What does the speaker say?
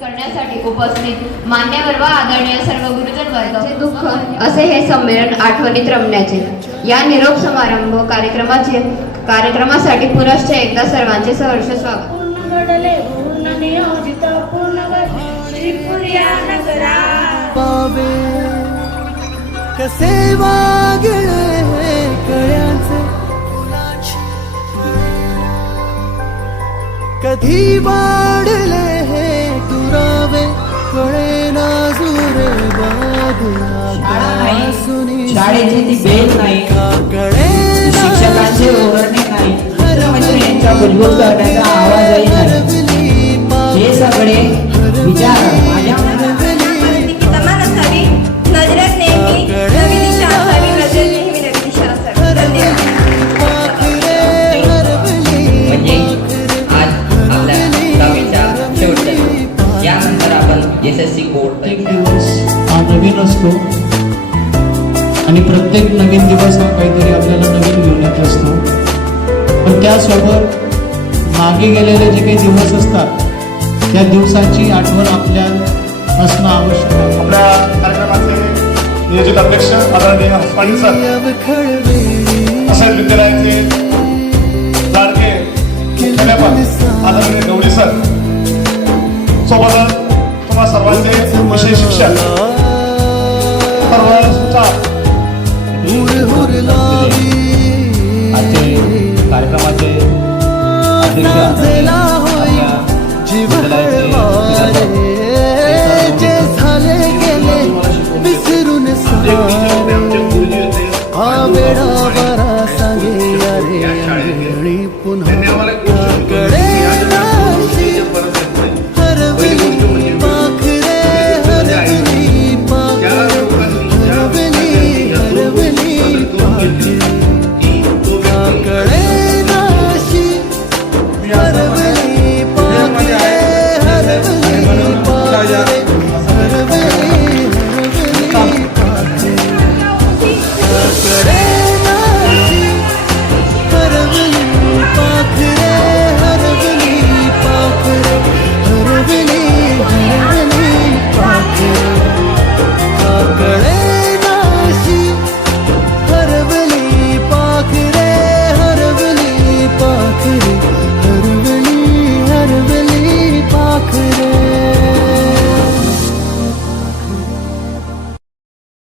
करण्यासाठी उपस्थित मान्यवर व आदरणीय सर्व गुरुजन वर्ग दुःख असे हे संमेलन आठवणीत रमण्याचे. या निरोप समारंभ कार्यक्रमाचे कार्यक्रमासाठी पुनश्च एकदा सर्वांचे सहर्ष स्वागत. पूर्ण घडले पूर्ण नियोजित पूर्ण घडले श्रीपुर्या नगरा पावे कसे वागळे कळ्याचे कधी वाढले આવે પડે ના સુરે બાદ સુની જાડેજી થી બેન નાયિકા प्रत्येक दिवस हा नवीन असतो. आणि प्रत्येक नवीन दिवस हा काहीतरी आपल्याला नवीन घेऊन येत असतो. पण त्यासोबत मागे गेलेले जे काही दिवस असतात त्या दिवसाची आठवण आपल्यात असणं आवश्यक आहे. आपल्या कार्यक्रमाचे नियोजित अध्यक्ष आदरणीय पाटील सर असेच विद्यालयाचे लाडके मुख्याध्यापक आदरणीय गवळी सर. सोबतच तुम्हा सर्वांचे विषय शिक्षक कार्यक्रमाचे अध्यक्ष.